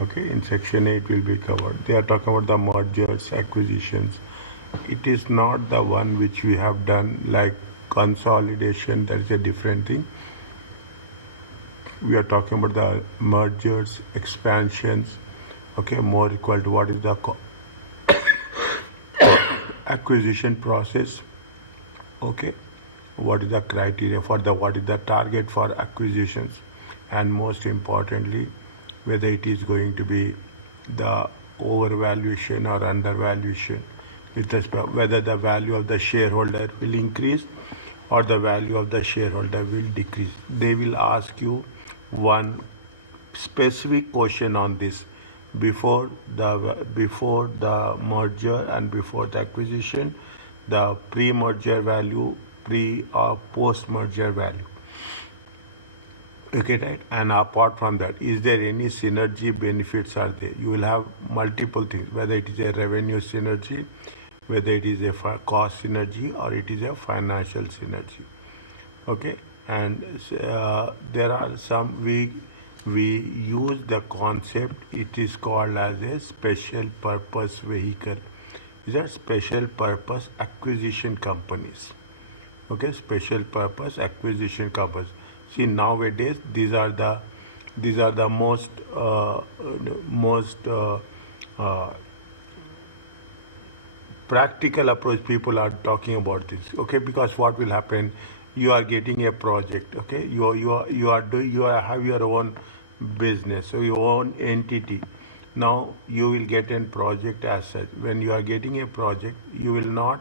Okay, in section 8 will be covered. They are talking about the mergers, acquisitions. It is not the one which we have done like consolidation, that is a different thing. We are talking about the mergers, expansions, okay, more equal to what is the acquisition process, okay, what is the criteria for the, what is the target for acquisitions, and most importantly, whether it is going to be the overvaluation or undervaluation, with respect whether the value of the shareholder will increase or the value of the shareholder will decrease. They will ask you one specific question on this before the merger and before the acquisition, the pre-merger value, pre or post-merger value. Okay, right? And apart from that, is there any synergy benefits are there? You will have multiple things, whether it is a revenue synergy, whether it is a cost synergy, or it is a financial synergy. Okay, and there are some, we use the concept, it is called as a special purpose vehicle. These are special purpose acquisition companies. Okay, special purpose acquisition companies. See, nowadays these are the most practical approach people are talking about this. Okay, because what will happen, you are getting a project. Okay, you are have your own business, so your own entity. Now you will get a project as such. When you are getting a project, you will not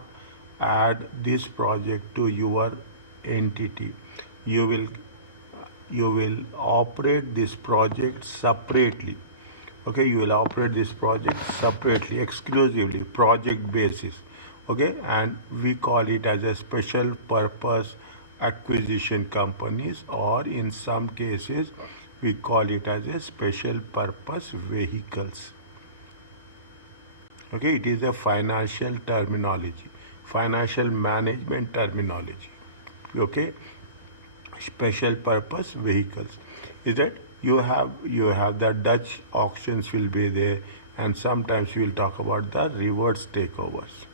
add this project to your entity. You will you will operate this project separately. Okay, you will operate this project separately, exclusively project basis. Okay, and we call it as a special purpose acquisition companies, or in some cases we call it as a special purpose vehicles. Okay, it is a financial terminology, financial management terminology. Okay, special purpose vehicles is that you have the Dutch auctions will be there, and sometimes we will talk about the reverse takeovers.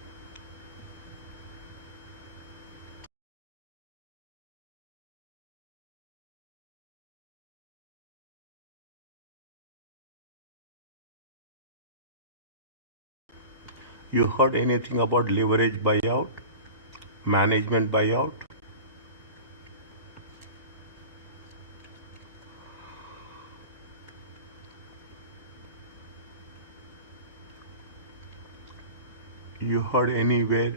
You heard anything about leverage buyout, management buyout? You heard anywhere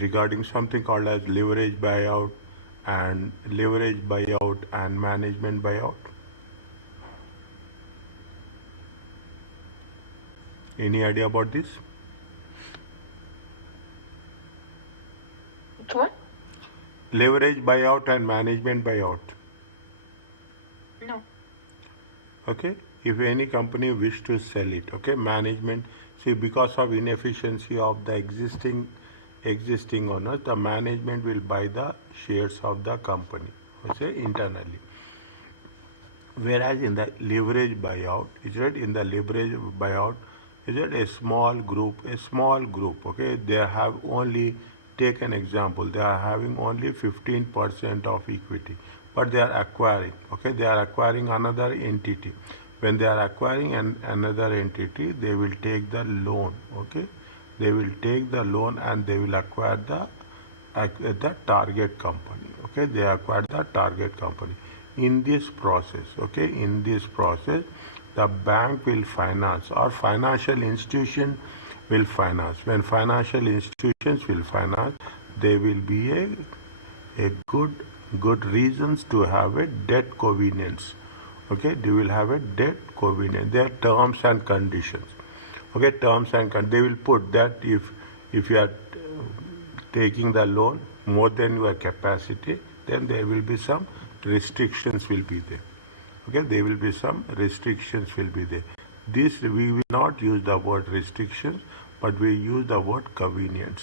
regarding something called as leverage buyout and management buyout? Any idea about this? Which one? Leverage buyout and management buyout. No. Okay, if any company wish to sell it, okay, management, see, because of inefficiency of the existing owners, the management will buy the shares of the company, okay, internally. Whereas in the leverage buyout, is it in the leverage buyout, is it a small group, okay, they have only, take an example, they are having only 15% of equity, but they are acquiring, okay, they are acquiring another entity. When they are acquiring another entity, they will take the loan, okay, they will take the loan and they will acquire the target company. Okay, they acquire the target company. In this process, okay, in this process, the bank will finance, or financial institution will finance. When financial institutions will finance, there will be a good reasons to have a debt covenants. Okay, they will have a debt covenant. There are terms and conditions. Okay, they will put that if you are taking the loan more than your capacity, then there will be some restrictions will be there. Okay, there will be some restrictions will be there. This, we will not use the word restrictions, but we use the word convenience.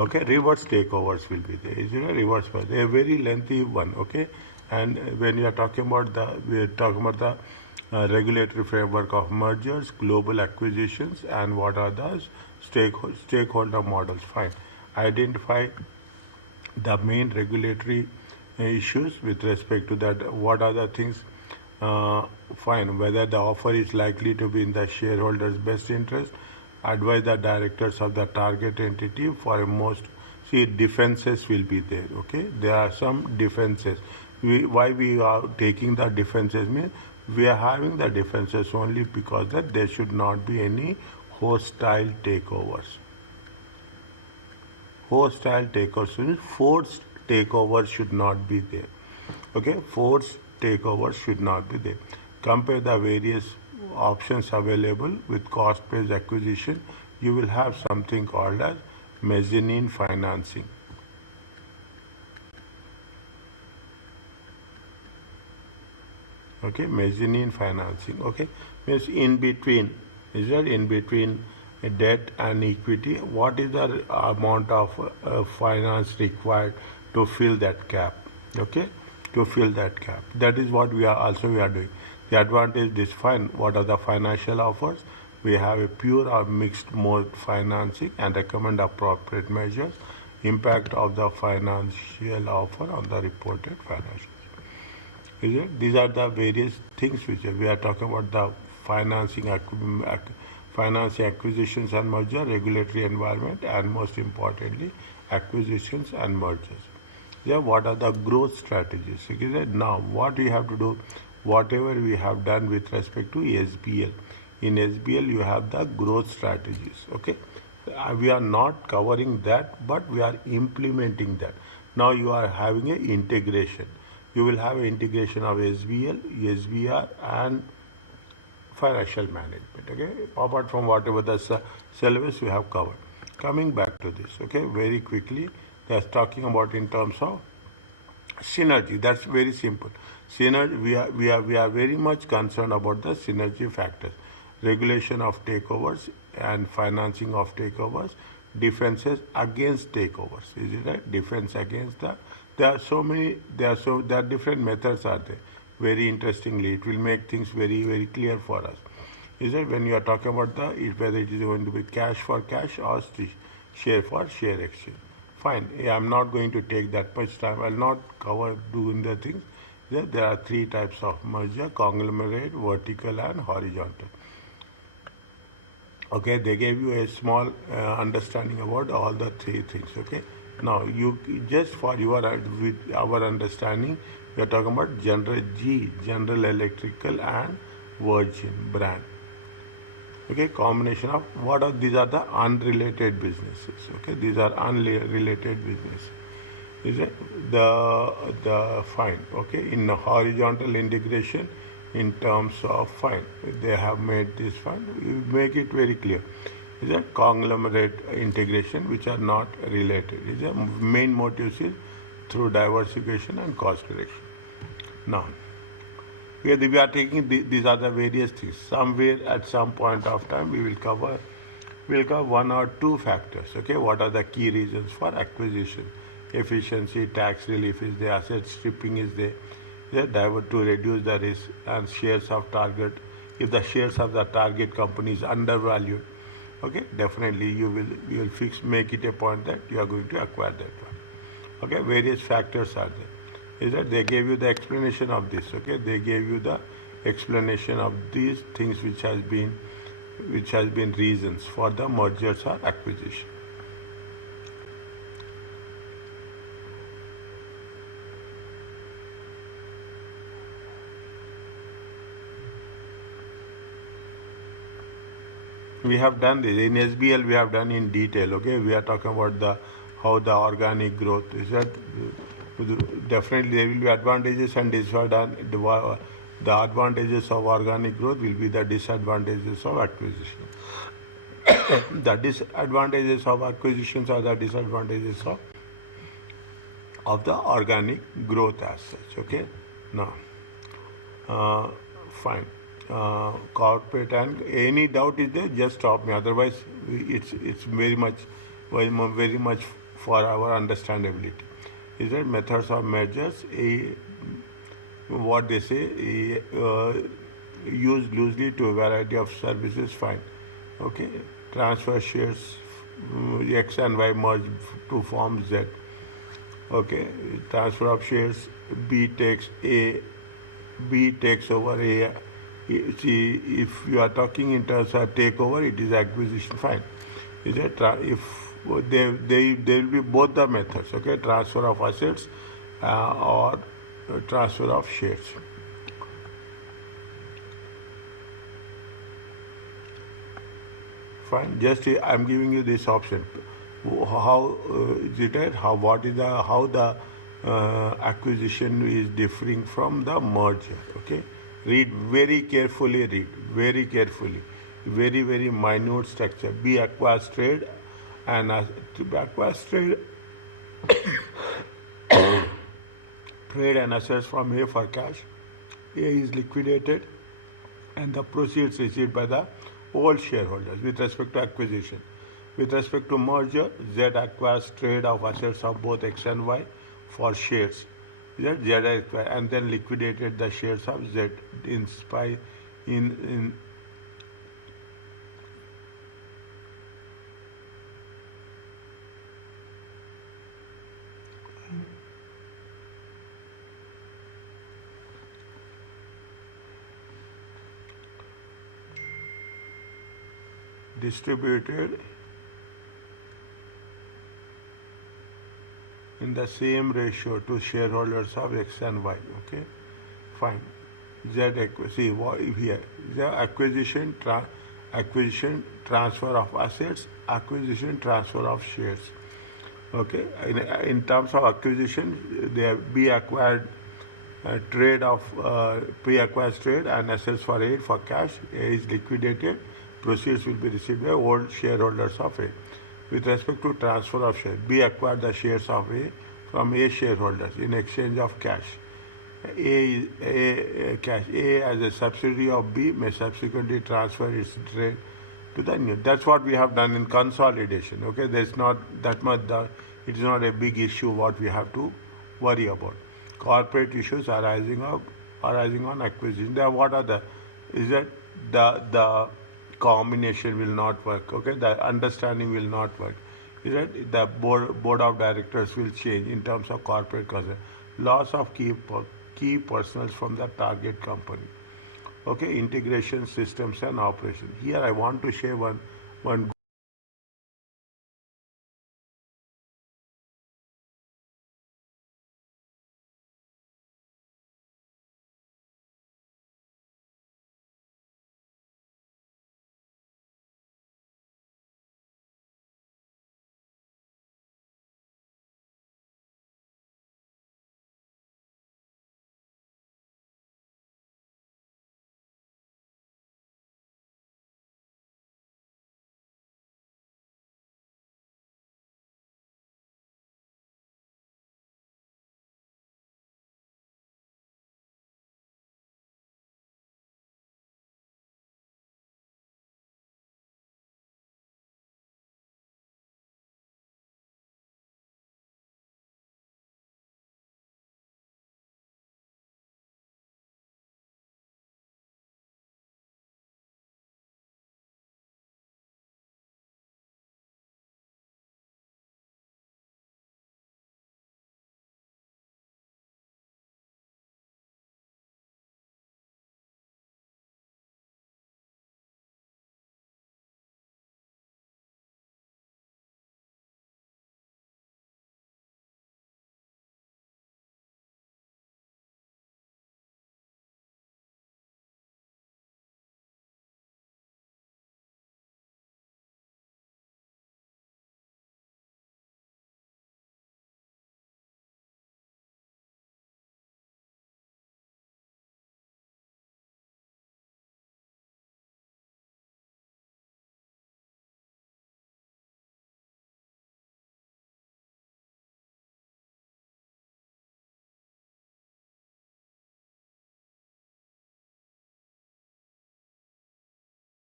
Okay, reverse takeovers will be there. Is it a reverse a very lengthy one? Okay, and when you are talking about we are talking about the regulatory framework of mergers, global acquisitions, and what are the stakeholder models. Fine. Identify the main regulatory issues with respect to that. What are the things? Fine. Whether the offer is likely to be in the shareholders' best interest. Advise the directors of the target entity for a most. See, defenses will be there. Okay, there are some defenses. Why we are taking the defenses means we are having the defenses only because that there should not be any hostile takeovers. Hostile takeovers means forced takeovers should not be there. Okay, forced takeovers should not be there. Compare the various options available with cost-based acquisition. You will have something called as mezzanine financing. Okay, mezzanine financing. Okay, means in between, is that in between debt and equity, what is the amount of finance required to fill that gap? Okay, to fill that gap. That is what we are doing. The advantage is fine. What are the financial offers? We have a pure or mixed mode financing and recommend appropriate measures. Impact of the financial offer on the reported financials. Is it? These are the various things which we are talking about: the financing, acquisitions and merger, regulatory environment, and most importantly, acquisitions and mergers. Yeah, what are the growth strategies? Now, what we have to do, whatever we have done with respect to SBL. In SBL, you have the growth strategies. Okay, we are not covering that, but we are implementing that. Now you are having an integration. You will have an integration of SBL, SBR, and financial management. Okay, apart from whatever the syllabus we have covered. Coming back to this, okay, very quickly, that's talking about in terms of synergy. That's very simple. Synergy. We are very much concerned about the synergy factors, regulation of takeovers and financing of takeovers, defenses against takeovers. Is it right? Defense against the. There are different methods are there. Very interestingly, it will make things very, very clear for us. Is that when you are talking about whether it is going to be cash for cash or share for share exchange. Fine. I'm not going to take that much time. I'll not cover doing the things. There are three types of merger: conglomerate, vertical, and horizontal. Okay, they gave you a small understanding about all the three things. Okay, now you just for your with our understanding, we are talking about General Electrical and Virgin brand. Okay, combination of what are these are the unrelated businesses. Okay, these are unrelated businesses. Is it the fine? Okay, in the horizontal integration, in terms of fine, they have made this fine. You make it very clear. Is a conglomerate integration which are not related. Is a main motives is through diversification and cost reduction. Now, we are taking these are the various things. Somewhere at some point of time we will cover one or two factors. Okay, what are the key reasons for acquisition? Efficiency, tax relief is there, asset stripping is there. Divert to reduce the risk and shares of target. If the shares of the target company is undervalued, okay, definitely you will make it a point that you are going to acquire that one. Okay, various factors are there. Is that they gave you the explanation of this. Okay, they gave you the explanation of these things which has been reasons for the mergers or acquisition. We have done this in SBL. We have done in detail. Okay, we are talking about how the organic growth is that. Definitely there will be advantages and disadvantages. The advantages of organic growth will be the disadvantages of acquisition. The disadvantages of acquisitions are the disadvantages of the organic growth as such. Okay, now fine. Corporate and any doubt is there, just stop me. Otherwise, it's very much for our understandability. Is that methods of measures? What they say, used loosely to a variety of services, fine. Okay, transfer shares, X and Y merge to form Z. Okay, transfer of shares, B takes A, B takes over A. See, if you are talking in terms of takeover, it is acquisition, fine. Is it if they will be both the methods, okay, transfer of assets or transfer of shares. Fine. Just I'm giving you this option. How is it? How what is the how the acquisition is differing from the merger? Okay. Read very carefully. Read very carefully. Very minute structure. B acquires trade, and acquires trade and assets from A for cash. A is liquidated, and the proceeds received by the all shareholders with respect to acquisition. With respect to merger, Z acquires trade of assets of both X and Y for shares. Z acquired and then liquidated the shares of Z in spy in distributed in the same ratio to shareholders of X and Y. Okay, fine. See here the acquisition transfer of assets, acquisition transfer of shares. Okay, in terms of acquisition, there be acquired trade of pre-acquired trade and assets for A for cash. A is liquidated. Proceeds will be received by all shareholders of A. With respect to transfer of shares, B acquired the shares of A from A shareholders in exchange of cash. Cash. A as a subsidiary of B may subsequently transfer its trade to the new. That's what we have done in consolidation. Okay, there's not that much. It is not a big issue what we have to worry about. Corporate issues arising on acquisition. There, what are the? Is that the combination will not work. Okay, the understanding will not work. Is that the board of directors will change in terms of corporate cost. Loss of key personnel from the target company. Okay, integration systems and operation. Here I want to share one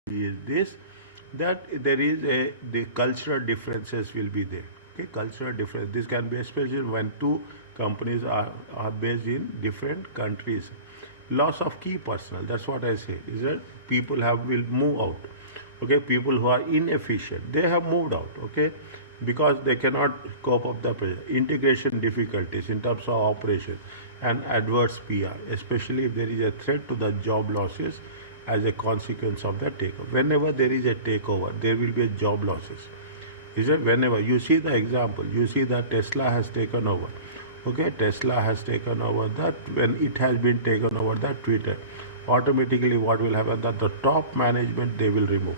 is this, that there is the cultural differences will be there. Okay, cultural difference, this can be especially when two companies are based in different countries. loss of key personnel. That's what I say. Is that people will move out. Okay, people who are inefficient, they have moved out. Okay, because they cannot cope up the pressure. Integration difficulties in terms of operation and adverse PR, especially if there is a threat to the job losses as a consequence of the takeover. Whenever there is a takeover, there will be a job losses. Is it? Whenever you see the example, you see that Tesla has taken over. Okay, Tesla has taken over that. When it has been taken over that Twitter, automatically what will happen, that the top management they will remove.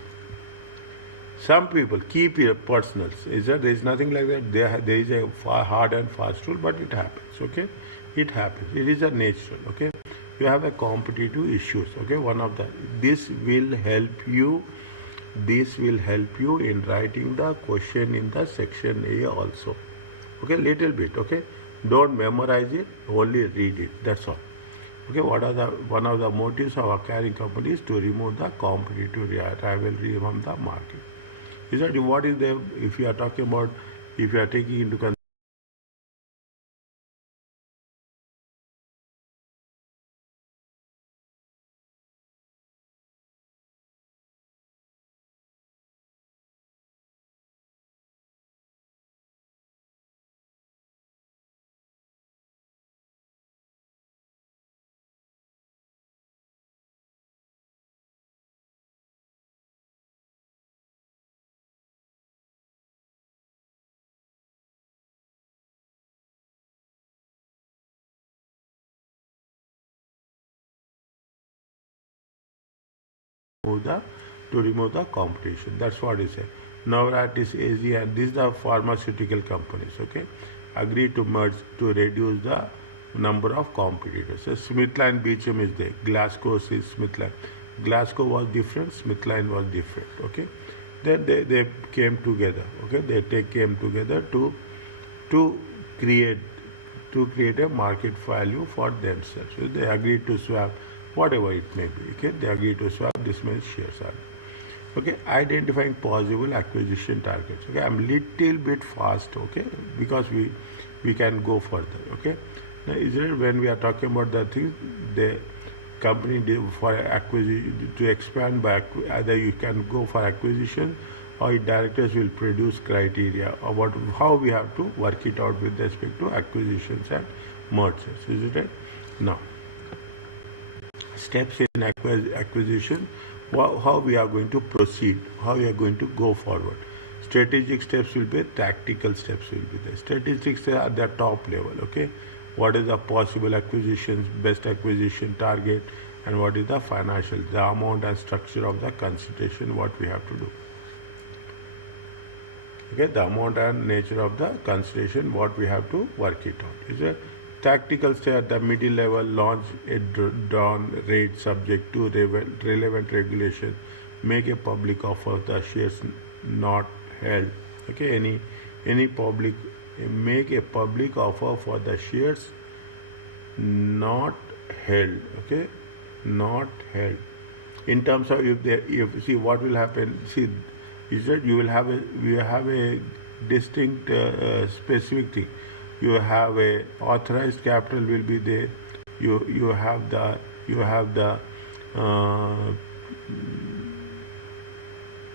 Some people keep your personals. Is that there is nothing like that? There is a hard and fast rule, but it happens. Okay, it happens. It is a natural. Okay, you have a competitive issues. Okay, one of the this will help you. This will help you in writing the question in the section A also. Okay, little bit. Okay, don't memorize it. Only read it. That's all. Okay, what are the one of the motives of acquiring companies to remove the competitive rivalry from the market? Is that what is there? If you are talking about, if you are taking into consideration to remove the competition. That's what he said. Novartis, AZ, and these are pharmaceutical companies. Okay, agree to merge to reduce the number of competitors. So Smithline Beecham is there. Glasgow is Smithline. Glasgow was different. Smithline was different. Okay, then they came together. Okay, they came together to create a market value for themselves. So they agreed to swap whatever it may be. Okay, they agreed to swap this many shares. Okay, identifying possible acquisition targets. Okay, I'm little bit fast. Okay, because we can go further. Okay, now is it when we are talking about the thing, the company for acquisition to expand by either you can go for acquisition or directors will produce criteria about how we have to work it out with respect to acquisitions and mergers. Is it right? Now, steps in acquisition, how we are going to proceed, how we are going to go forward. Strategic steps will be, tactical steps will be there. Strategic steps are at the top level. Okay, what is the possible acquisitions, best acquisition target, and what is the financial, the amount and structure of the consideration, what we have to do. Okay, the amount and nature of the consideration, what we have to work it out. Is a tactical step at the middle level, launch a drawn rate subject to relevant regulation, make a public offer of the shares not held. Okay, any public, make a public offer for the shares not held. Okay, not held. In terms of if see what will happen, see is that you have a distinct specific thing. You have a authorized capital will be there. You have the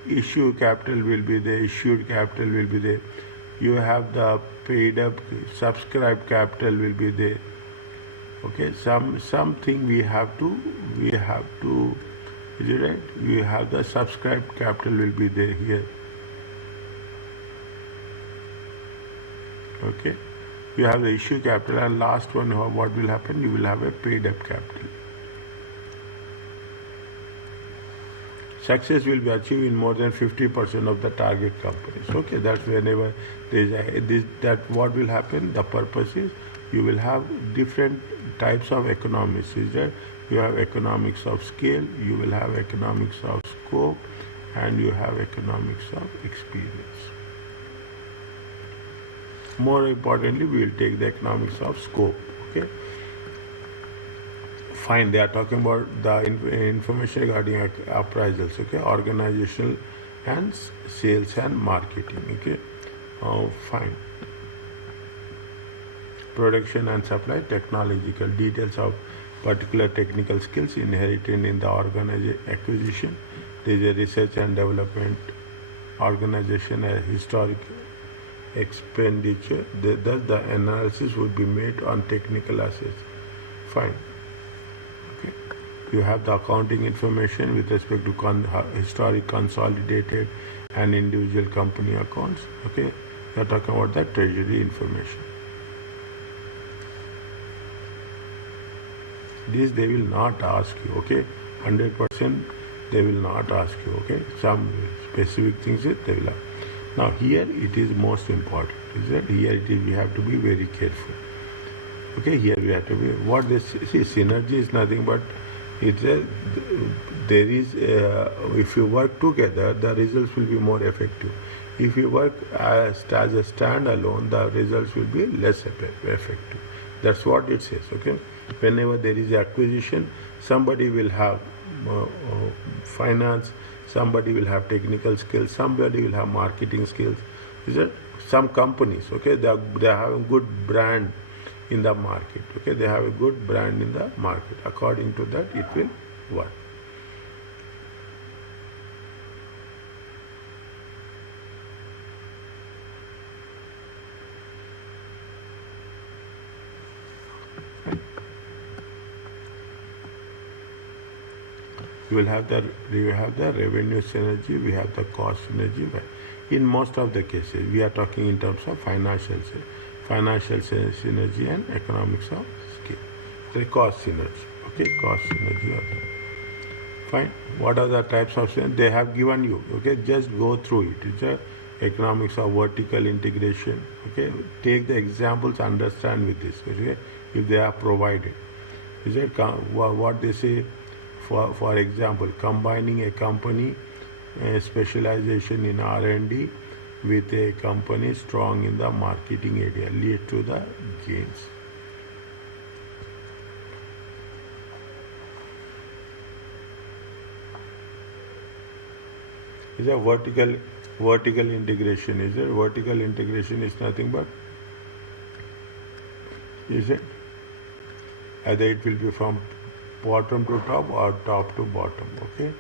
issue capital will be there. Issued capital will be there. You have the paid up subscribed capital will be there. Okay, something we have to is it right? We have the subscribed capital will be there here. Okay, you have the issue capital, and last one, what will happen? You will have a paid up capital. Success will be achieved in more than 50% of the target companies. Okay, that's whenever there is that what will happen. The purpose is you will have different types of economics. Is that you have economics of scale, you will have economics of scope, and you have economics of experience. More importantly, we will take the economics of scope. Okay. Fine, they are talking about the information regarding appraisals. Okay, organizational and sales and marketing. Okay, fine. Production and supply, technological details of particular technical skills inherited in the acquisition. There is a research and development organization, a historic expenditure. Thus, the analysis would be made on technical assets. Fine. Okay. You have the accounting information with respect to historic consolidated and individual company accounts. Okay. You are talking about the treasury information. This they will not ask you. Okay. 100% they will not ask you. Okay. Some specific things they will have. Now here it is most important. Is that here it is, we have to be very careful. Okay, here we have to be. What this synergy is nothing but it's a, there is if you work together, the results will be more effective. If you work as a standalone, the results will be less effective. That's what it says. Okay, whenever there is acquisition, somebody will have finance, somebody will have technical skills, somebody will have marketing skills. Is it some companies? Okay, they are having good brand in the market. Okay, they have a good brand in the market. According to that, it will work. You have the revenue synergy, we have the cost synergy. In most of the cases, we are talking in terms of financial synergy and economics of scale. The cost synergy. Okay, cost synergy also. Fine. What are the types of synergy? They have given you. Okay, just go through it. It's a economics of vertical integration. Okay, take the examples, understand with this. Okay, if they are provided. Is it what they say? For example, combining a company specialization in R&D with a company strong in the marketing area lead to the gains. Is a vertical integration. Is it vertical integration is nothing but, is it either it will be from bottom to top or top to bottom. Okay,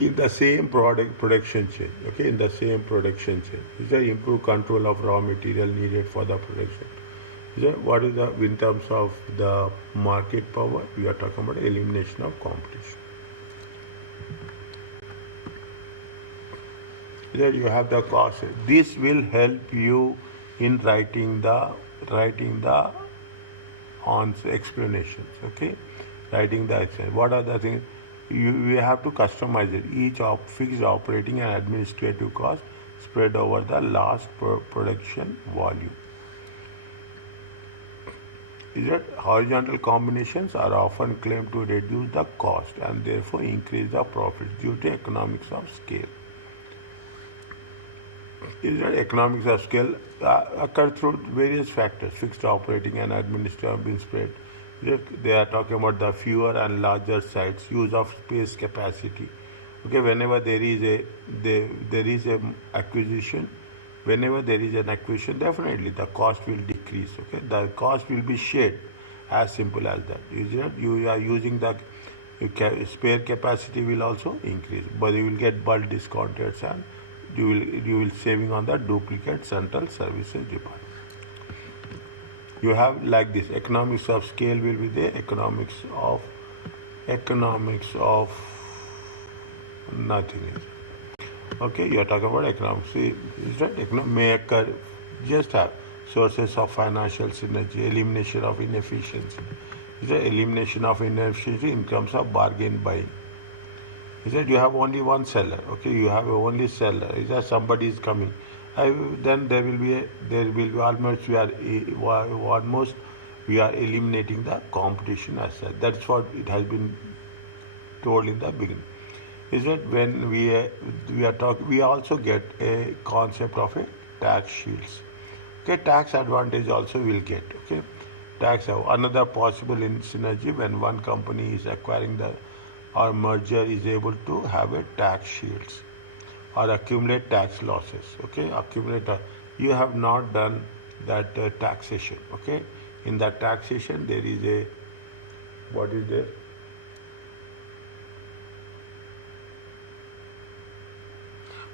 in the same production chain. Okay, in the same production chain. Is there improved control of raw material needed for the production? Is there, what is the, in terms of the market power, we are talking about elimination of competition. There you have the cost. This will help you in writing the on explanations. Okay, writing the explanation. What are the things you have to customize it? Each fixed operating and administrative cost spread over the last production volume. Is that horizontal combinations are often claimed to reduce the cost and therefore increase the profits due to economics of scale. Is that economics of scale occur through various factors? Fixed operating and administrative have been spread. They are talking about the fewer and larger sites, use of space capacity. Okay, whenever there is a acquisition, definitely the cost will decrease. Okay, the cost will be shared. As simple as that. You are using the spare capacity will also increase, but you will get bulk discounted and you will saving on the duplicate central services department. You have like this economics of scale will be the economics of nothing else. Okay, you are talking about economics. See, is that just have sources of financial synergy, elimination of inefficiency. Is the elimination of inefficiency in terms of bargain buying. Is that you have only one seller? Okay, you have only seller. Is that somebody is coming? Then there will be almost we are eliminating the competition as such. That's what it has been told in the beginning. Is that when we are talking, we also get a concept of a tax shields. Okay, tax advantage also will get. Okay, tax another possible in synergy when one company is acquiring or merger is able to have a tax shields or accumulate tax losses. Okay, you have not done that taxation. Okay, in that taxation there is What is there?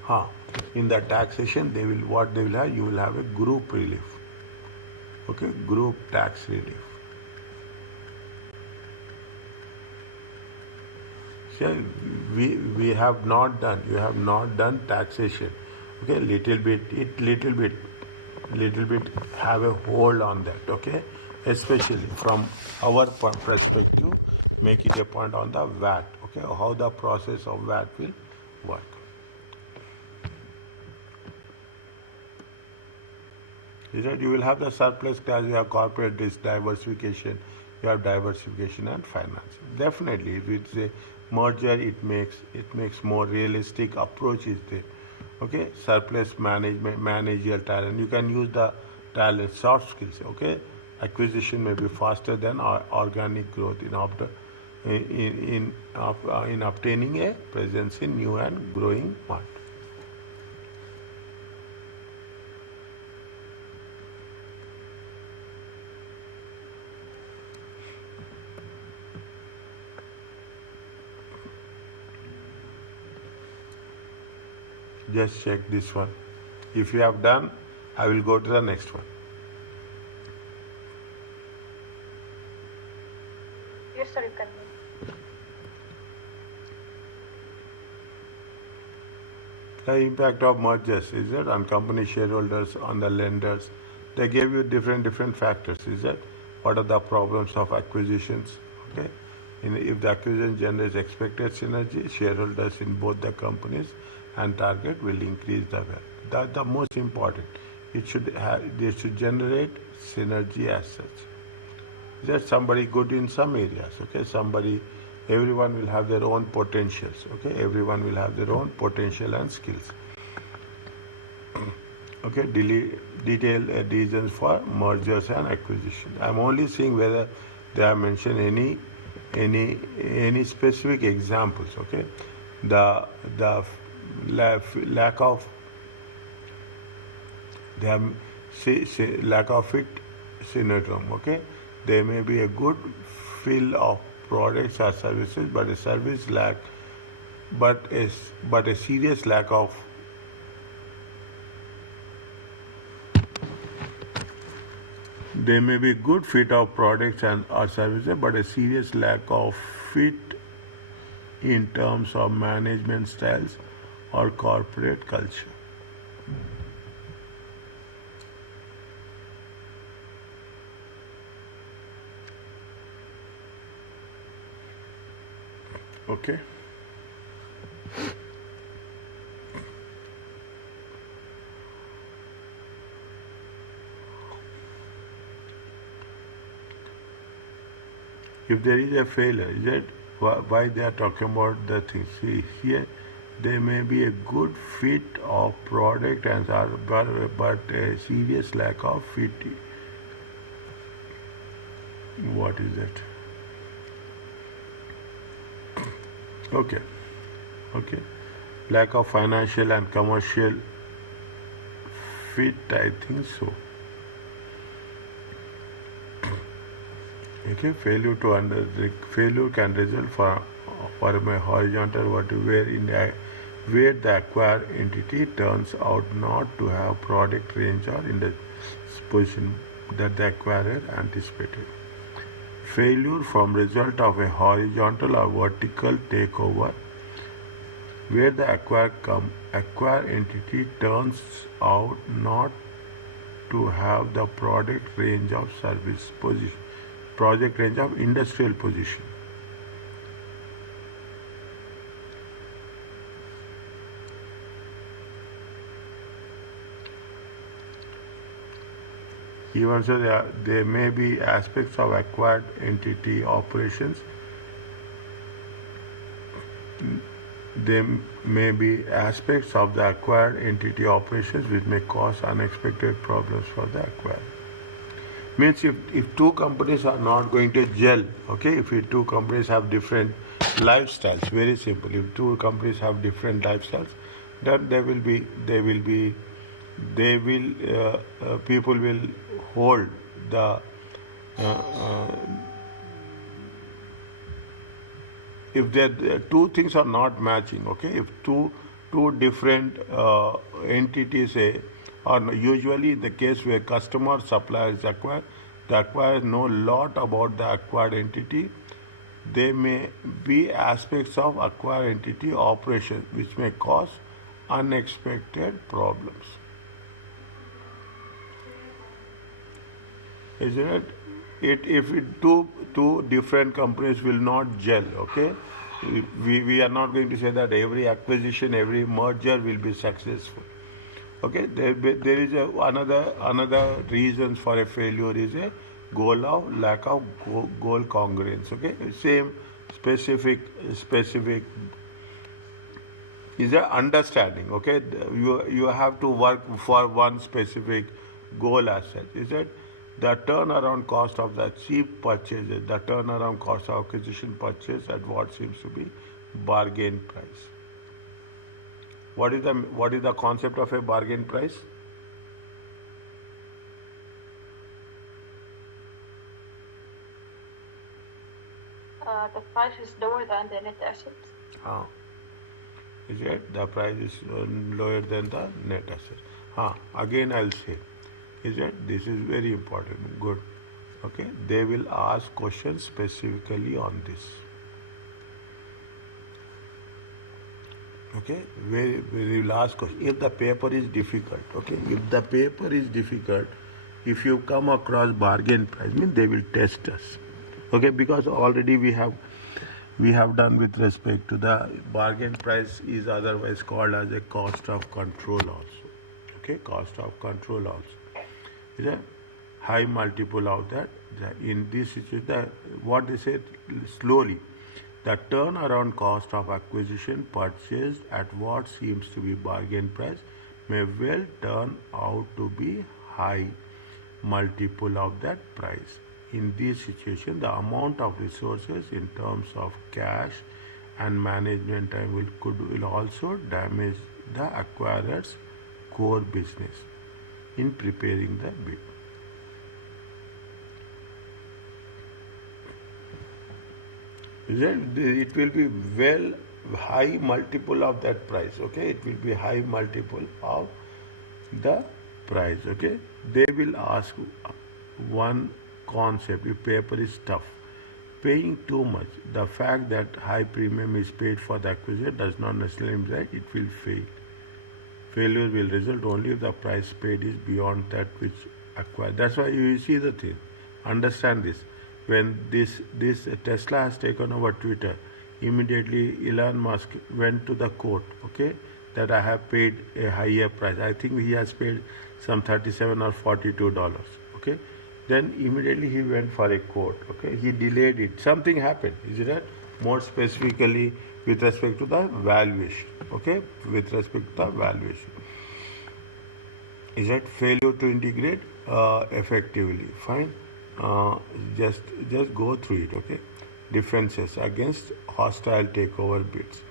Huh. In the taxation, what they will have, you will have a group relief. Okay, group tax relief. So we have not done. You have not done taxation. Okay, little bit have a hold on that. Okay, especially from our perspective, make it a point on the VAT. Okay, how the process of VAT will work. Is that you will have the surplus class, you have corporate risk diversification, you have diversification and finance. Definitely, if it's a merger, it makes more realistic approach is there. Okay, surplus management, managerial talent. You can use the talent, soft skills. Okay, acquisition may be faster than organic growth in obtaining a presence in new and growing market. Just check this one. If you have done, I will go to the next one. Yes, sir, you can. The impact of mergers, is it, on company shareholders, on the lenders? They gave you different factors, is it? What are the problems of acquisitions? Okay. If the acquisition generates expected synergy, shareholders in both the companies and target will increase the wealth. That's the most important. They should generate synergy as such. That somebody good in some areas, okay? Everyone will have their own potentials, okay? Everyone will have their own potential and skills. Okay, detailed reasons for mergers and acquisition. I'm only seeing whether they have mentioned any specific examples, okay? The lack of they have lack of fit syndrome, okay? There may be a good fill of products or services, but a service lack, but a serious lack of there may be good fit of products and or services, but a serious lack of fit in terms of management styles or corporate culture. Okay. If there is a failure, is that why they are talking about the things? See, here there may be a good fit of product and but a serious lack of fit. What is that? Okay. Lack of financial and commercial fit, I think so. Okay, failure can result from a horizontal where the acquired entity turns out not to have product range or in the position that the acquirer anticipated. Failure from result of a horizontal or vertical takeover where the acquired entity turns out not to have the product range of industrial position. Even so, there may be aspects of acquired entity operations. There may be aspects of the acquired entity operations which may cause unexpected problems for the acquirer. Means if two companies are not going to gel, okay, if two companies have different lifestyles, very simple. If two companies have different lifestyles, then people will hold the if the two things are not matching, okay, if two different entities say, or usually in the case where customer supplier is acquired, the acquirer know lot about the acquired entity. There may be aspects of acquired entity operation which may cause unexpected problems. Isn't it? If two different companies will not gel, okay, we are not going to say that every acquisition, every merger will be successful. Okay, there is another reasons for a failure is a lack of goal congruence. Okay, same specific is a understanding. Okay, you have to work for one specific goal as such. Is it the turnaround cost of the cheap purchases, the turnaround cost of acquisition purchase at what seems to be bargain price? What is the concept of a bargain price? The price is lower than the net assets. Is it? The price is lower than the net asset. Again I'll say, is it? This is very important. Good. Okay. They will ask questions specifically on this. Okay. Very last question. If the paper is difficult, okay. If the paper is difficult, if you come across bargain price, mean they will test us. Okay, because already we have done with respect to the bargain price is otherwise called as a cost of control also. Okay, cost of control also. Is a high multiple of that. In this situation, what they said slowly, the turnaround cost of acquisition purchased at what seems to be bargain price may well turn out to be high multiple of that price. In this situation, the amount of resources in terms of cash and management time will also damage the acquirer's core business in preparing the bid. It will be well high multiple of that price. Okay, it will be high multiple of the price. Okay, they will ask one concept. If paper is tough, paying too much, the fact that high premium is paid for the acquisition does not necessarily mean that it will fail. Failure will result only if the price paid is beyond that which acquired. That's why you see the thing. Understand this. When this Tesla has taken over Twitter, immediately Elon Musk went to the court. Okay, that I have paid a higher price. I think he has paid some $37 or $42. Okay. Then immediately he went for a court. Okay, he delayed it. Something happened. Is it that? More specifically with respect to the valuation. Okay, with respect to the valuation. Is that failure to integrate effectively? Fine. Just go through it. Okay, defenses against hostile takeover bids.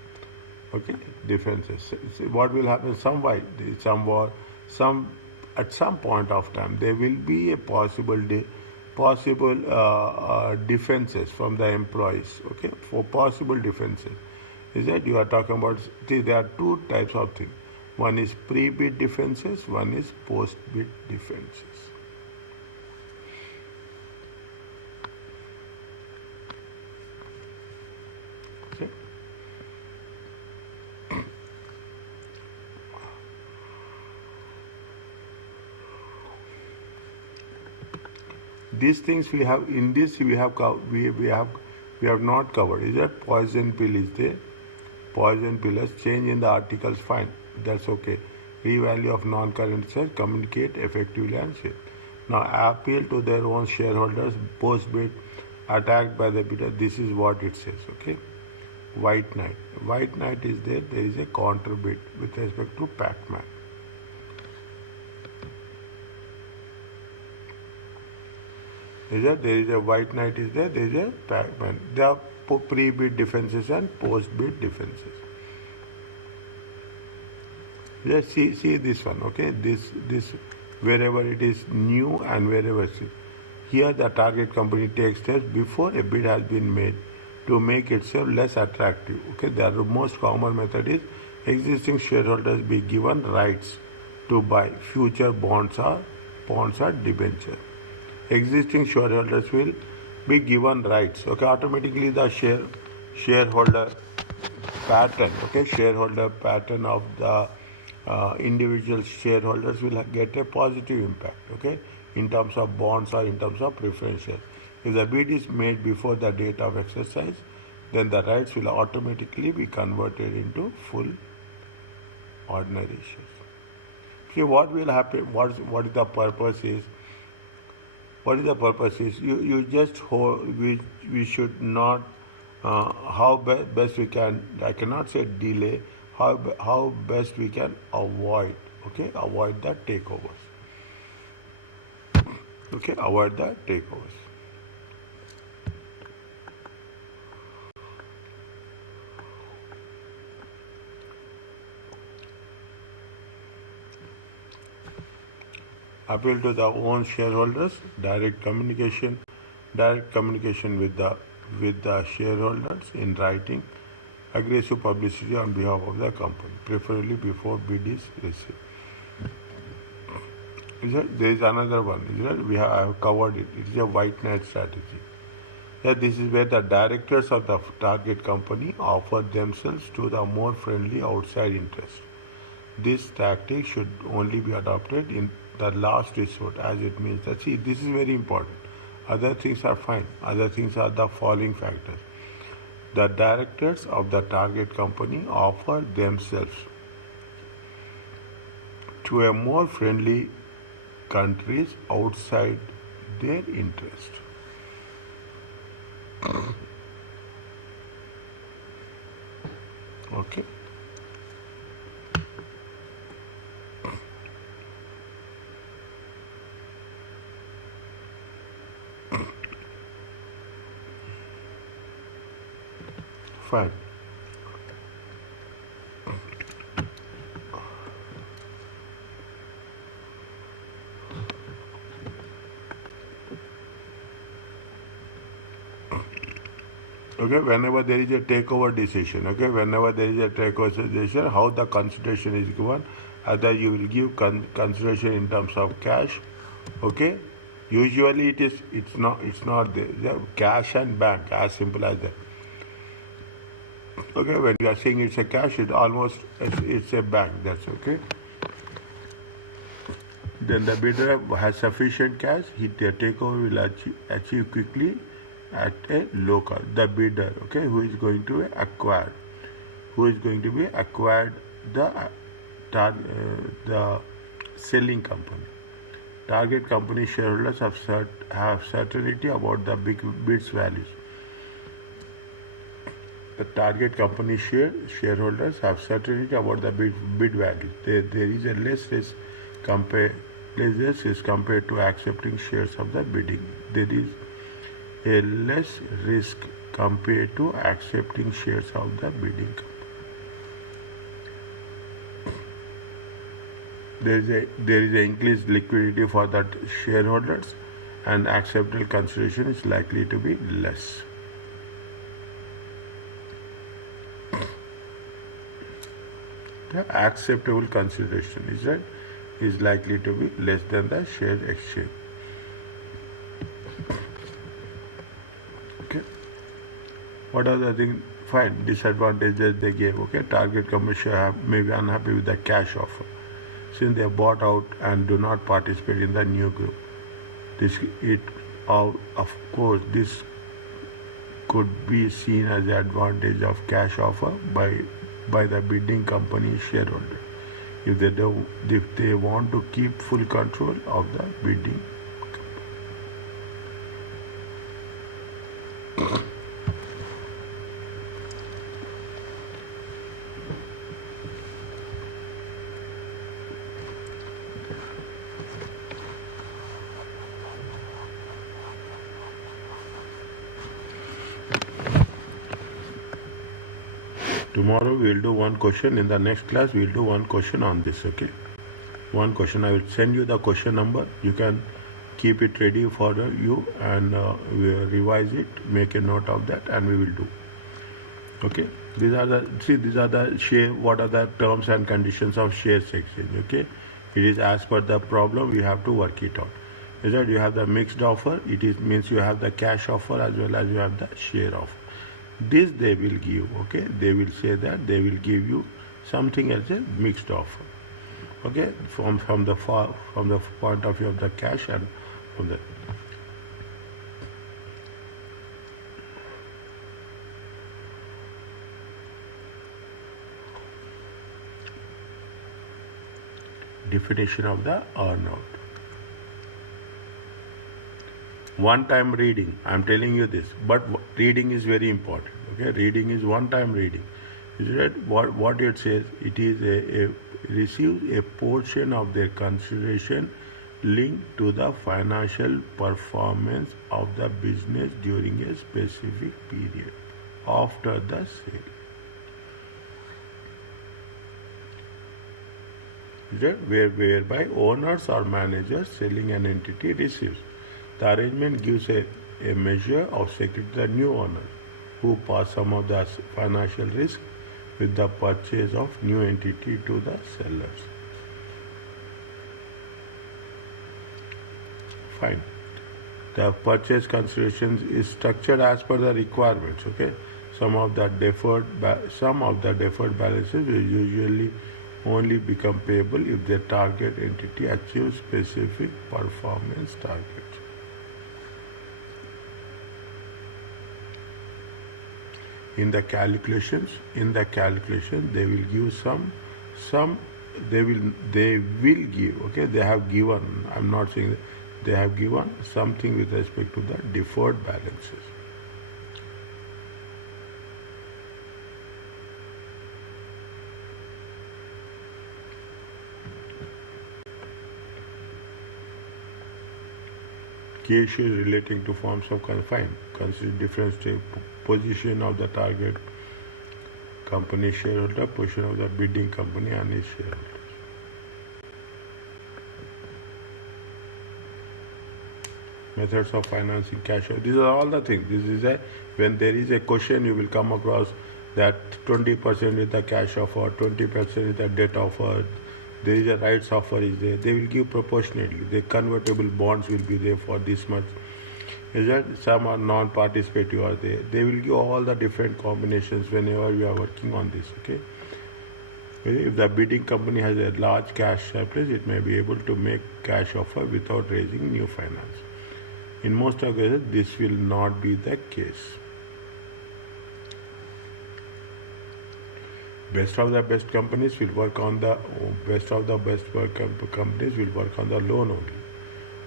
Okay, defenses. What will happen? At some point of time, there will be a possible defenses from the employees. Okay, for possible defenses, is that you are talking about? See, there are two types of things. One is pre-bid defenses. One is post-bid defenses. Okay. These things we have in this we have not covered. Is that poison pill is there? Poison pill has change in the articles. Fine, that's okay. Revalue of non-current shares, communicate effectively and share. Now appeal to their own shareholders, post bid, attacked by the bidder. This is what it says. Okay. White knight. White knight is there. There is a counter bid with respect to Pac-Man. There is a white knight is there is a Pac-Man. There are pre-bid defenses and post-bid defenses. Just see this one, okay? This wherever it is new and wherever it is. Here the target company takes steps before a bid has been made to make itself less attractive. Okay, the most common method is existing shareholders be given rights to buy future bonds or debenture. Existing shareholders will be given rights. Okay, automatically the shareholder pattern. Okay, shareholder pattern of the individual shareholders will get a positive impact. Okay, in terms of bonds or in terms of preference shares. If the bid is made before the date of exercise, then the rights will automatically be converted into full ordinary shares. See what will happen. What is the purpose is? What is the purpose is? You just hold. We should not. How best we can. I cannot say delay. How best we can avoid. Okay, avoid the takeovers. Okay, avoid the takeovers. Appeal to the own shareholders, direct communication with the shareholders in writing, aggressive publicity on behalf of the company, preferably before bid is received. There is another one. I have covered it. It is a white knight strategy. This is where the directors of the target company offer themselves to the more friendly outside interest. This tactic should only be adopted in the last resort, as it means that, see, this is very important. Other things are fine. Other things are the following factors. The directors of the target company offer themselves to a more friendly countries outside their interest. Okay. Fine. Okay, whenever there is a takeover decision, how the consideration is given, either you will give consideration in terms of cash, okay. Usually it's not there. Cash and bank, as simple as that. Okay, when you are saying it's a cash, it's a bank. That's okay. Then the bidder has sufficient cash. The takeover will achieve quickly at a low cost. The bidder, okay, who is going to be acquired the selling company. Target company shareholders have certainty about the bid's values. The target company shareholders have certainty about the bid value. There is a less risk compared to accepting shares of the bidding. There is a less risk compared to accepting shares of the bidding company. There is a increased liquidity for the shareholders, and acceptable consideration is likely to be less. The acceptable consideration is likely to be less than the share exchange. Okay. What are the things? Fine. Disadvantages they gave. Okay. Target company may be unhappy with the cash offer, since they bought out and do not participate in the new group. Of course, this could be seen as the advantage of cash offer by the bidding company shareholder, if they want to keep full control of the bidding. Tomorrow we will do one question. In the next class we will do one question on this. Okay, one question. I will send you the question number. You can keep it ready for you, and we'll revise it, make a note of that, and we will do. Okay, these are the share. What are the terms and conditions of shares exchange? Okay, it is as per the problem, we have to work it out. Is that you have the mixed offer? It is means you have the cash offer as well as you have the share offer. This they will give. Okay, they will say that they will give you something as a mixed offer. Okay, from the point of view of the cash and from the definition of the earnout. One time reading, I'm telling you this, but reading is very important. Okay, reading is one time reading. Is that what it says? It is a receives a portion of their consideration linked to the financial performance of the business during a specific period after the sale. Whereby owners or managers selling an entity receives. The arrangement gives a measure of security to the new owner who pass some of the financial risk with the purchase of new entity to the sellers. Fine. The purchase considerations is structured as per the requirements. Okay. Some of the deferred balances will usually only become payable if the target entity achieves specific performance targets. In the calculation they will give they will give. Okay, they have given, I'm not saying that, they have given something with respect to the deferred balances. Key issues relating to forms of confined consider different position of the target company shareholder, position of the bidding company and its shareholders. Methods of financing cash out. These are all the things. This is when there is a question, you will come across that 20% is the cash offer, 20% is the debt offer, there is a rights offer is there. They will give proportionately. The convertible bonds will be there for this much. Is that some are non-participative are there. They will give all the different combinations whenever you are working on this. Okay. If the bidding company has a large cash surplus, it may be able to make cash offer without raising new finance. In most of cases, this will not be the case. Best of the best companies will work on the companies will work on the loan only.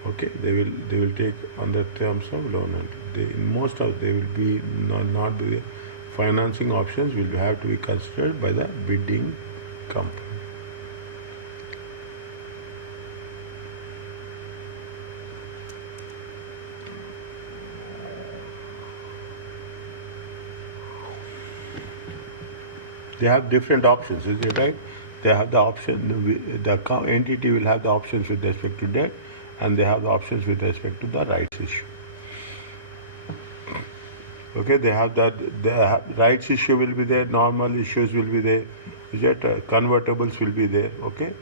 Okay, they will take on the terms of loan only. In most of they will be not the financing options will have to be considered by the bidding company. They have different options, is it right? They have the option, the entity will have the options with respect to debt, and they have the options with respect to the rights issue. Okay, they have that, the rights issue will be there, normal issues will be there, is it? Convertibles will be there, okay?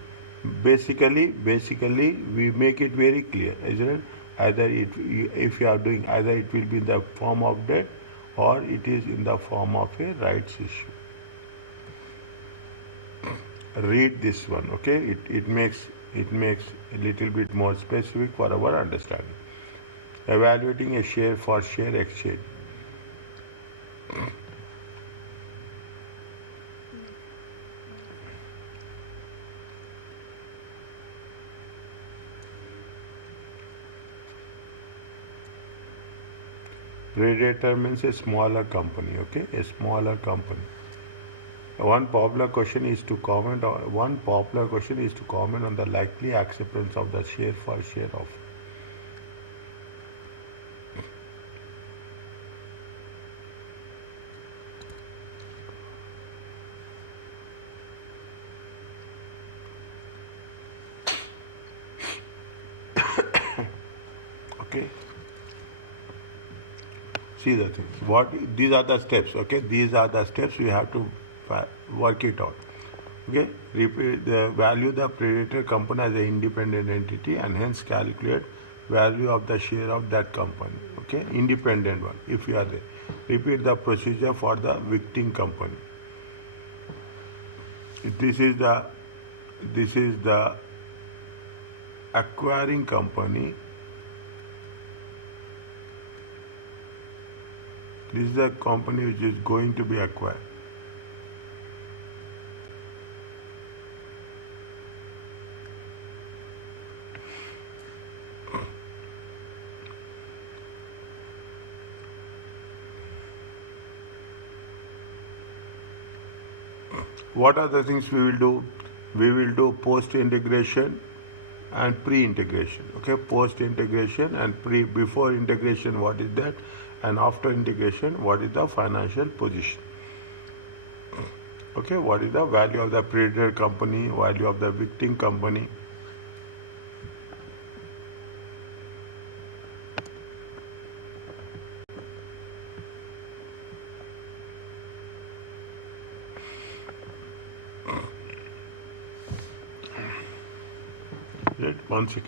Basically, we make it very clear, isn't it? Either if you are doing, either it will be in the form of debt or it is in the form of a rights issue. Read this one, okay? It makes a little bit more specific for our understanding. Evaluating a share for share exchange. Predator means a smaller company, okay? A smaller company. One popular question is to comment on the likely acceptance of the share for share offer. Okay. See the things. These are the steps. Okay. These are the steps we have to work it out. Okay. Repeat the value the predator company as an independent entity and hence calculate value of the share of that company. Okay. Independent one if you are there. Repeat the procedure for the victim company. This is the acquiring company. This is the company which is going to be acquired. What are the things we will do? We will do post-integration and pre-integration. Okay, post-integration and before integration, what is that? And after integration, what is the financial position? Okay, what is the value of the predator company, value of the victim company? Right, one second.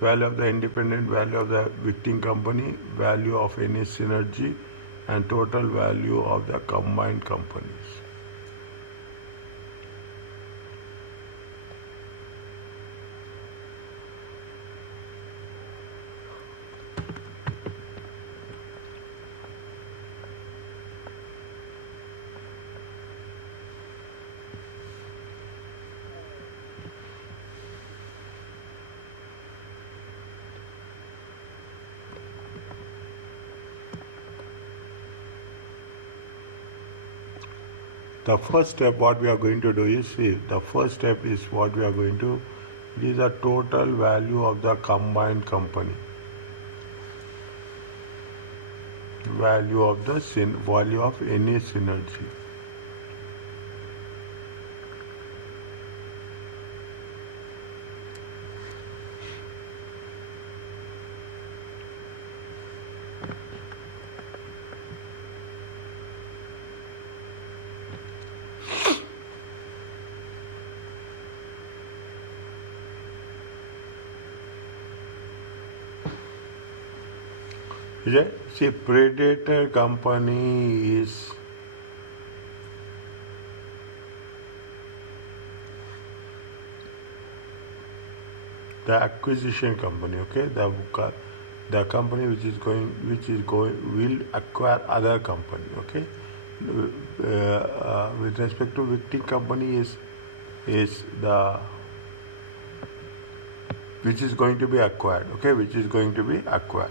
Value of the independent, value of the victim company, value of any synergy, and total value of the combined companies. The first step what we are going to do is, see, the first step is what we are going to, it is the total value of the combined company. Value of the value of any synergy. Is it? See, predator company is the acquisition company. Okay, the company will acquire other company. Okay, with respect to victim company is the which is going to be acquired. Okay, which is going to be acquired.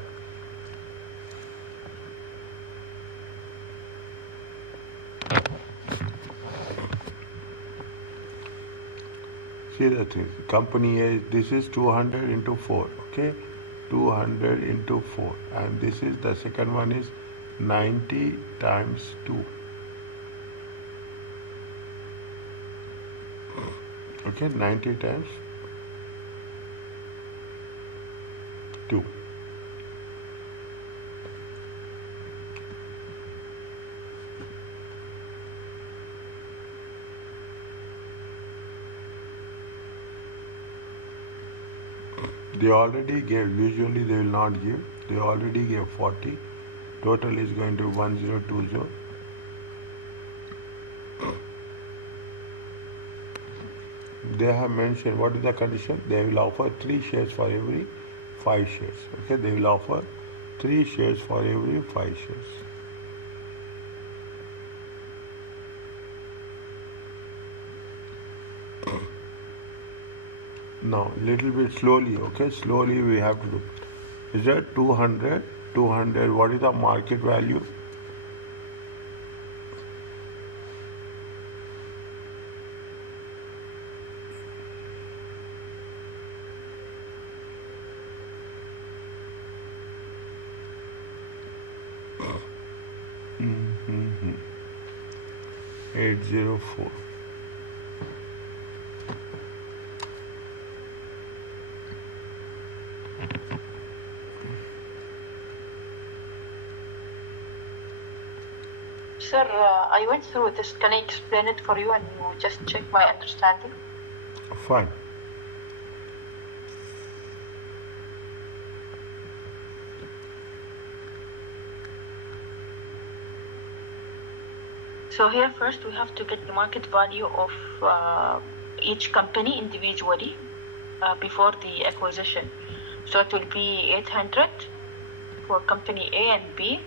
See the thing. Company A, this is 200 into 4. Okay, 200 into 4, and this is the second one is 90 times 2. Okay, 90 times 2. They already gave, usually they will not give, they already gave 40. Total is going to be 1020. They have mentioned what is the condition? They will offer 3 shares for every 5 shares. Okay, they will offer 3 shares for every 5 shares. Now, little bit slowly, okay? Slowly we have to do. Is that 200? 200, what is the market value? Mm-hmm. 804. I went through this. Can I explain it for you and you just check my understanding? Fine. So here first we have to get the market value of each company individually before the acquisition. So it will be 800 for company A and B.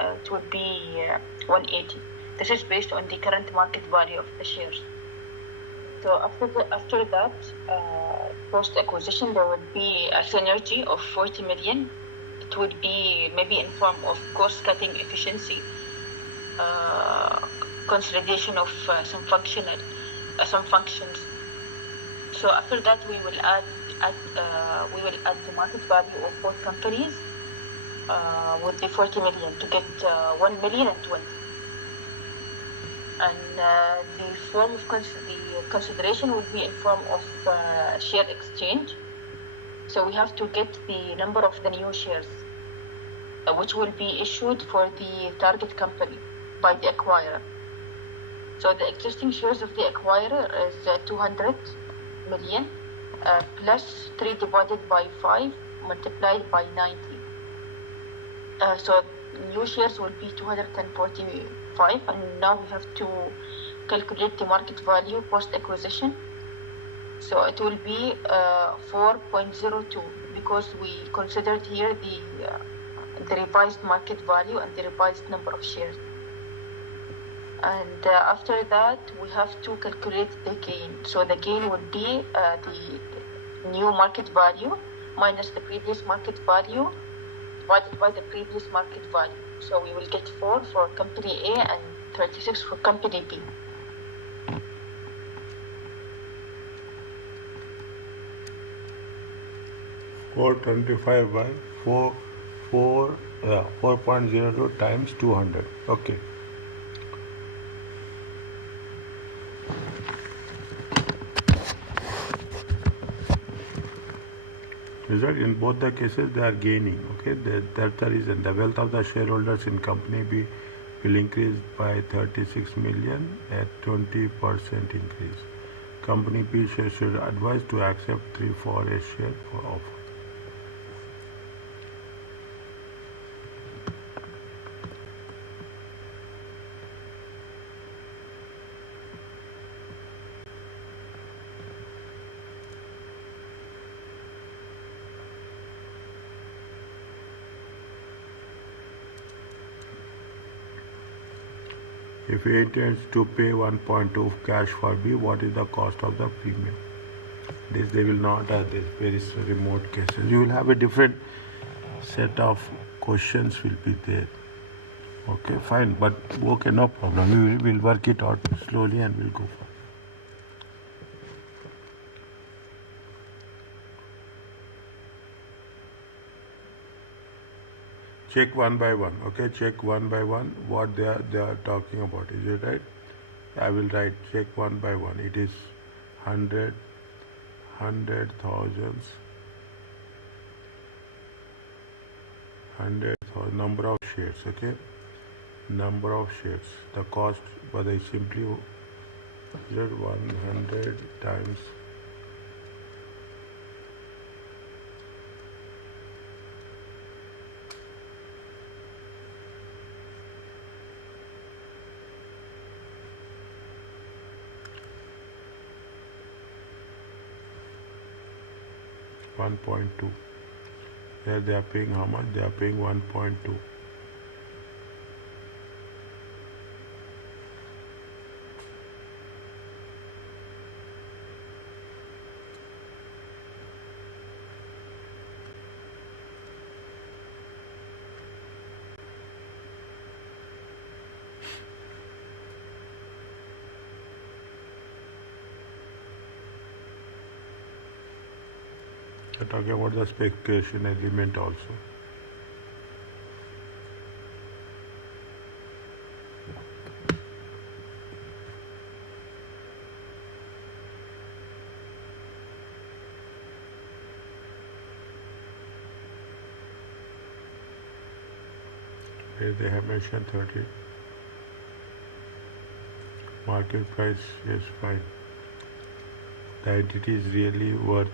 It would be 180. This is based on the current market value of the shares. So after that, post acquisition, there will be a synergy of 40 million. It would be maybe in form of cost cutting efficiency, consolidation of some functions. So after that, we will add the market value of both companies with the 40 million to get 1 million and 20. And the form of the consideration will be in form of share exchange. So we have to get the number of the new shares, which will be issued for the target company by the acquirer. So the existing shares of the acquirer is 200 million plus 3 divided by 5 multiplied by 90. So new shares will be 245, and now we have to calculate the market value post acquisition. So it will be 4.02 because we considered here the revised market value and the revised number of shares. And after that, we have to calculate the gain. So the gain would be the new market value minus the previous market value divided by the previous market value. So we will get 4 for company A and 36 for company B. $425 by 4.02 times 200. Okay. Result, in both the cases they are gaining. Okay, that's the reason. The wealth of the shareholders in company B will increase by 36 million at 20% increase. Company B should advise to accept 3 for a share for offer. If he intends to pay 1.2 cash for B, what is the cost of the premium? This they will not have this very remote cases. You will have a different set of questions will be there. Okay, fine, but okay, no problem. We will work it out slowly and we'll go for. Check one by one. Okay, check one by one what they are talking about. Is it right? I will write check one by one. It is 100 thousands, 100,000 number of shares. Okay, number of shares. The cost, but I simply 100 times 1.2. There they are paying how much? They are paying 1.2. We're talking about the speculation element also. Here they have mentioned 30. Market price is fine. The entity is really worth.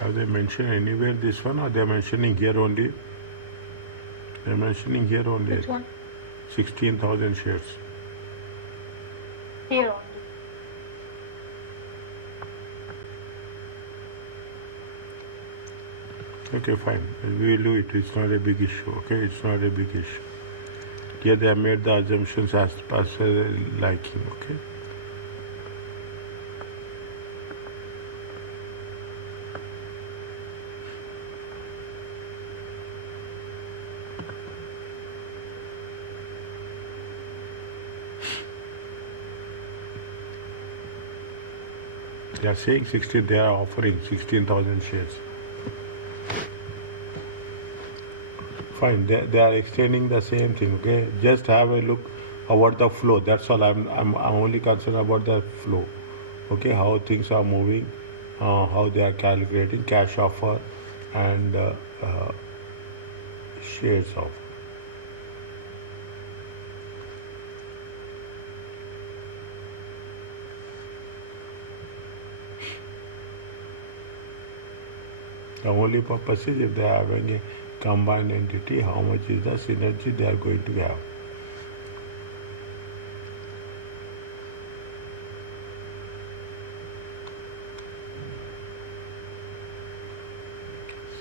Have they mentioned anywhere this one, or they're mentioning here only? They're mentioning here only. Which one? 16,000 shares. Here only. Okay, fine. We will do it. It's not a big issue. Okay, it's not a big issue. Here they have made the assumptions as per their liking. Okay. They are saying 16. They are offering 16,000 shares. Fine. They are extending the same thing. Okay. Just have a look about the flow. That's all. I'm only concerned about the flow. Okay. How things are moving, how they are calculating cash offer and shares offer. The only purpose is if they are having a combined entity, how much is the synergy they are going to have.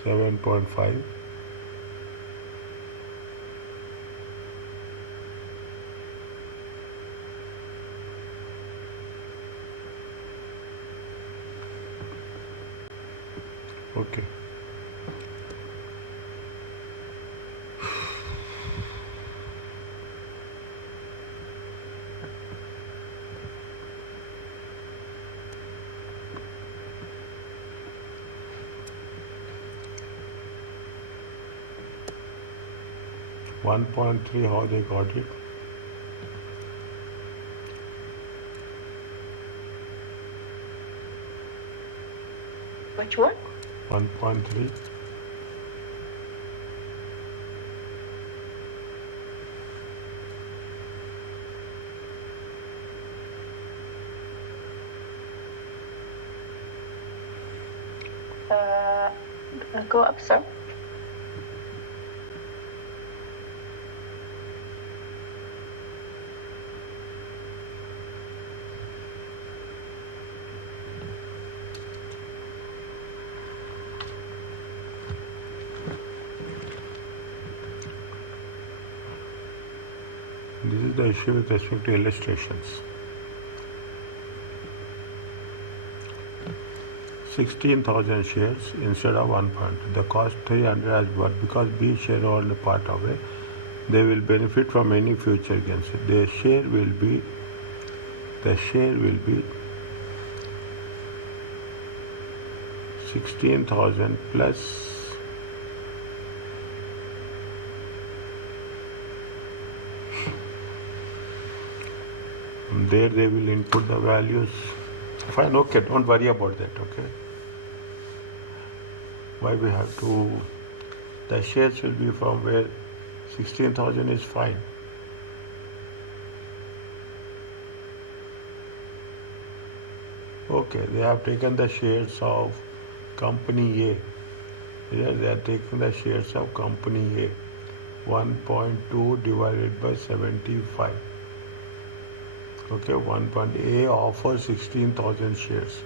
$7.5. Okay. $1.3, how they got it? Which one? 1.3. Go up, sir. This is the issue with respect to illustrations. 16,000 shares instead of 1 point. The cost 300 as but because B shareholder part of it, they will benefit from any future gains. The share will be 16,000 plus there they will input the values. Fine, okay, don't worry about that, okay? Why we have to, the shares will be from where 16,000 is fine. Okay, they have taken the shares of company A. Here they are taking the shares of company A. 1.2 divided by 75. Okay, 1.A offers 16,000 shares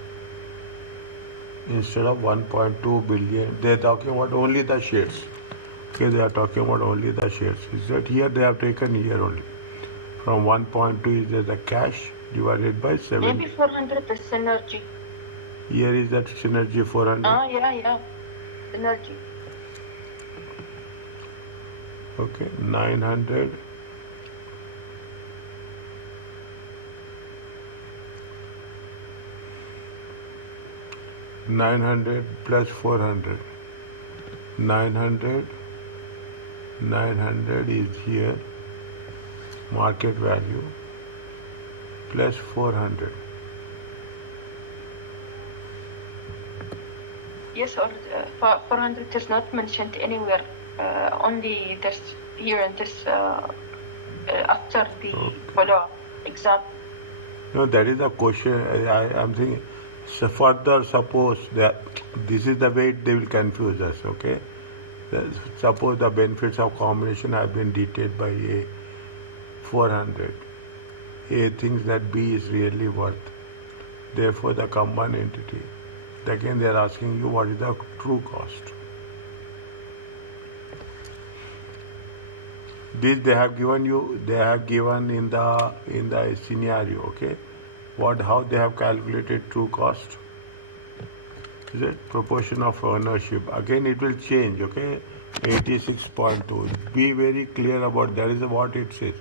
instead of 1.2 billion. They are talking about only the shares. Okay, they are talking about only the shares. Is that here they have taken here only. From 1.2 is there the cash divided by 7. Maybe 400 is synergy. Here is that synergy 400. Yeah. Synergy. Okay, 900 plus 400. 900 is here, market value, plus 400. Yes, or 400 is not mentioned anywhere. Only this here in this after the follow exam. No, that is the question. I'm thinking. So further, suppose that this is the way they will confuse us. Okay, suppose the benefits of combination have been detailed by A 400. A thinks that B is really worth. Therefore, the combined entity. Again, they are asking you what is the true cost. This they have given you. They have given in the scenario. Okay, how they have calculated true cost? Is it proportion of ownership? Again, it will change. Okay, 86.2. Be very clear about that. Is what it says.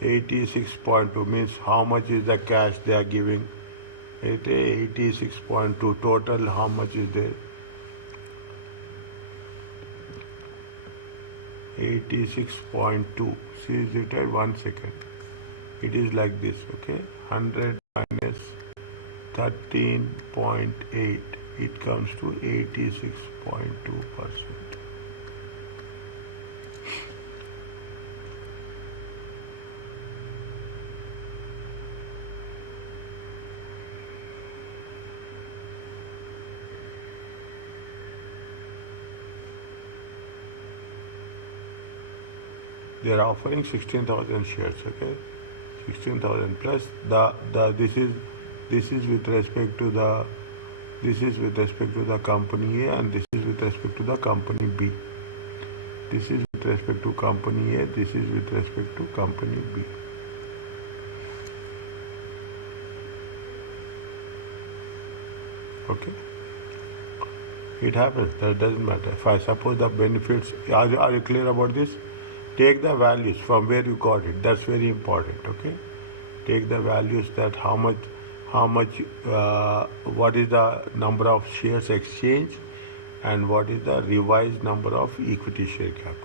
86.2 means how much is the cash they are giving. 86.2 total. How much is there? 86.2. See, is it at 1 second? It is like this. Okay, 100 minus 13.8. It comes to 86.2%. They are offering 16,000 shares. Okay, 16,000 plus the this is with respect to the company A, and this is with respect to the company B. This is with respect to company A. This is with respect to company B. Okay. It happens. That doesn't matter. If I suppose the benefits, are you clear about this? Take the values from where you got it. That's very important. Okay. Take the values that how much, what is the number of shares exchanged, and what is the revised number of equity share capital.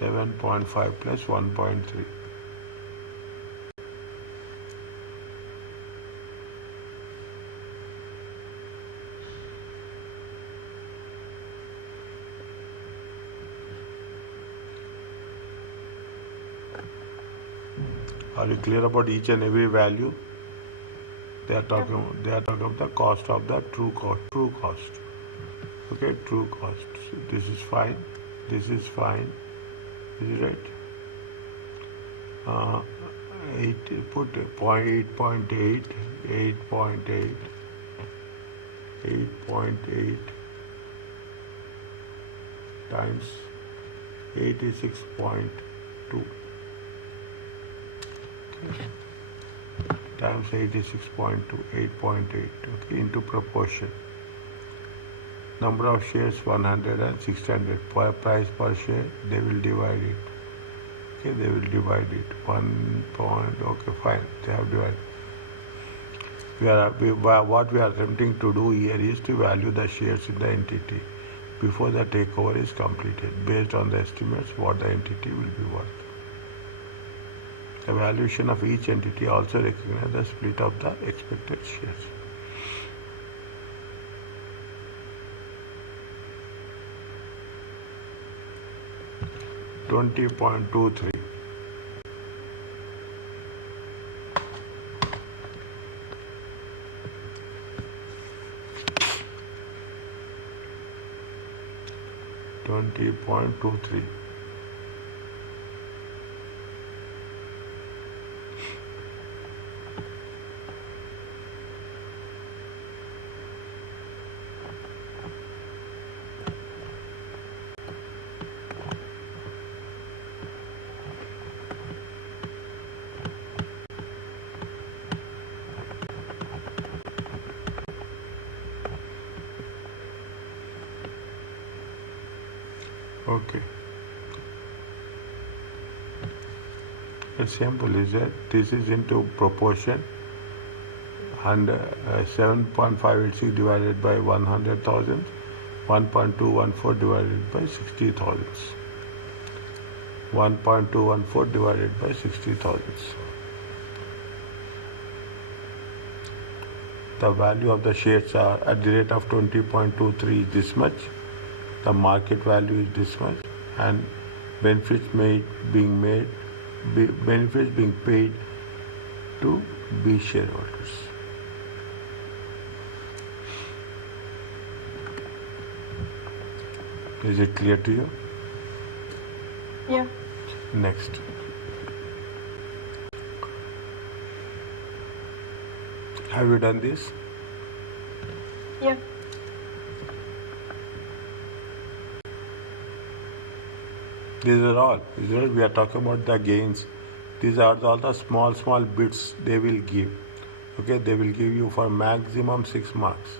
$7.5 plus 1.3. Are you clear about each and every value? They are talking about the cost of the true cost. Okay, true cost. So this is fine. This is fine. Is it right? 8.8 times 86.2 times 86.2, 8.8, okay, into proportion. Number of shares 100 and 600. Price per share, they will divide it. Okay, they will divide it. 1 point, okay, fine, they have divided. What we are attempting to do here is to value the shares in the entity before the takeover is completed, based on the estimates what the entity will be worth. The valuation of each entity also recognizes the split of the expected shares. $20.23. $20.23. Okay. It's simple, is it? This is into proportion. And 7.586 divided by 100,000, 1.214 divided by 60,000. 1.214 divided by 60,000. The value of the shares are at the rate of 20.23 is this much. The market value is this much, and benefits being paid to B shareholders. Is it clear to you? Yeah. Next. Have you done this? Yeah. These are all. We are talking about the gains. These are all the small bits they will give. Okay, they will give you for maximum 6 marks.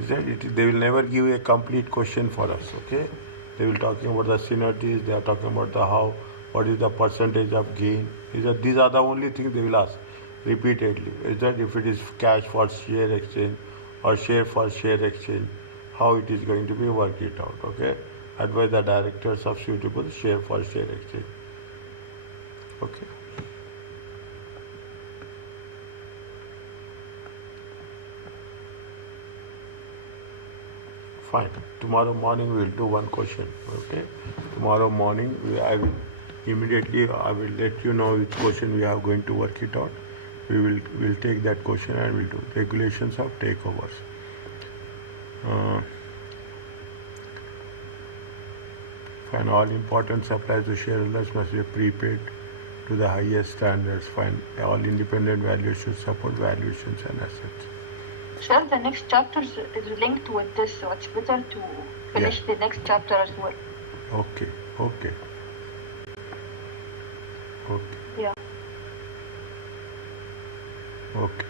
Is that it? They will never give a complete question for us. Okay, they will talking about the synergies. They are talking about the how. What is the percentage of gain? These are the only things they will ask repeatedly. Is that if it is cash for share exchange or share for share exchange, how it is going to be worked it out. Okay, advise the directors of suitable share for share exchange. Okay. Fine. Tomorrow morning we will do one question. Okay. Tomorrow morning I will let you know which question we are going to work it out. We'll take that question and we'll do regulations of takeovers. Fine. All important supplies to shareholders must be prepaid to the highest standards. Fine. All independent values should support valuations and assets. Sure, the next chapter is linked with this, so it's better to finish the next chapter as well. Okay. Yeah. Okay.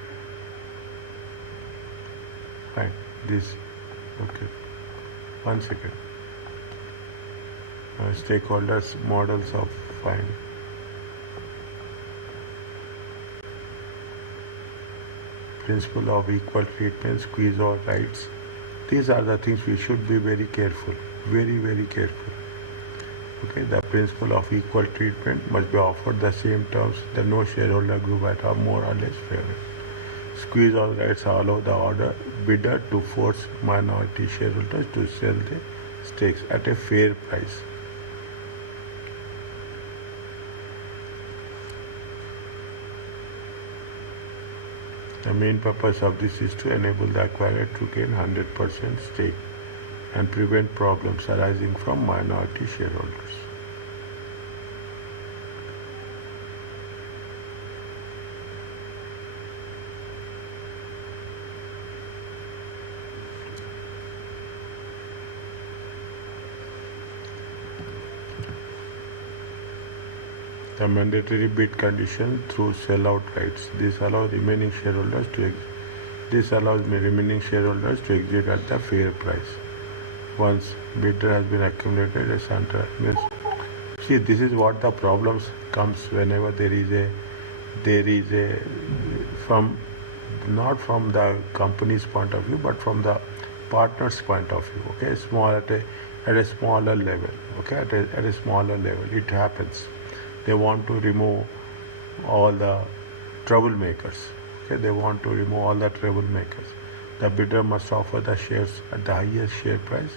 Fine. This. Okay. 1 second. Stakeholders models of fine. Principle of equal treatment, squeeze all rights. These are the things we should be very careful, very careful. Okay, the principle of equal treatment must be offered the same terms that no shareholder group are more or less favored. Squeeze all rights allow the order bidder to force minority shareholders to sell their stakes at a fair price. The main purpose of this is to enable the acquirer to gain 100% stake and prevent problems arising from minority shareholders. The mandatory bid condition through sellout rights. This allows remaining shareholders to exit at the fair price. Once bidder has been accumulated a central means. See, this is what the problems comes whenever there is a from not from the company's point of view but from the partner's point of view. Okay, at a smaller level. Okay, at a smaller level it happens. They want to remove all the troublemakers. Okay, they want to remove all the troublemakers. The bidder must offer the shares at the highest share price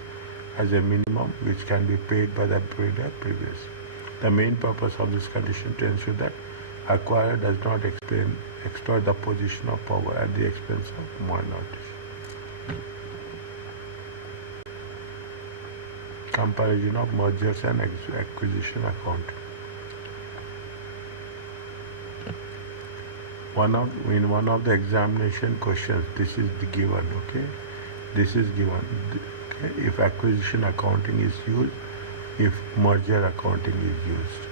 as a minimum, which can be paid by the bidder previously. The main purpose of this condition to ensure that acquirer does not exploit the position of power at the expense of minorities. Comparison of mergers and acquisition accounting. In one of the examination questions, this is the given. Okay, this is given. Okay? If acquisition accounting is used, if merger accounting is used.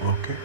Okay.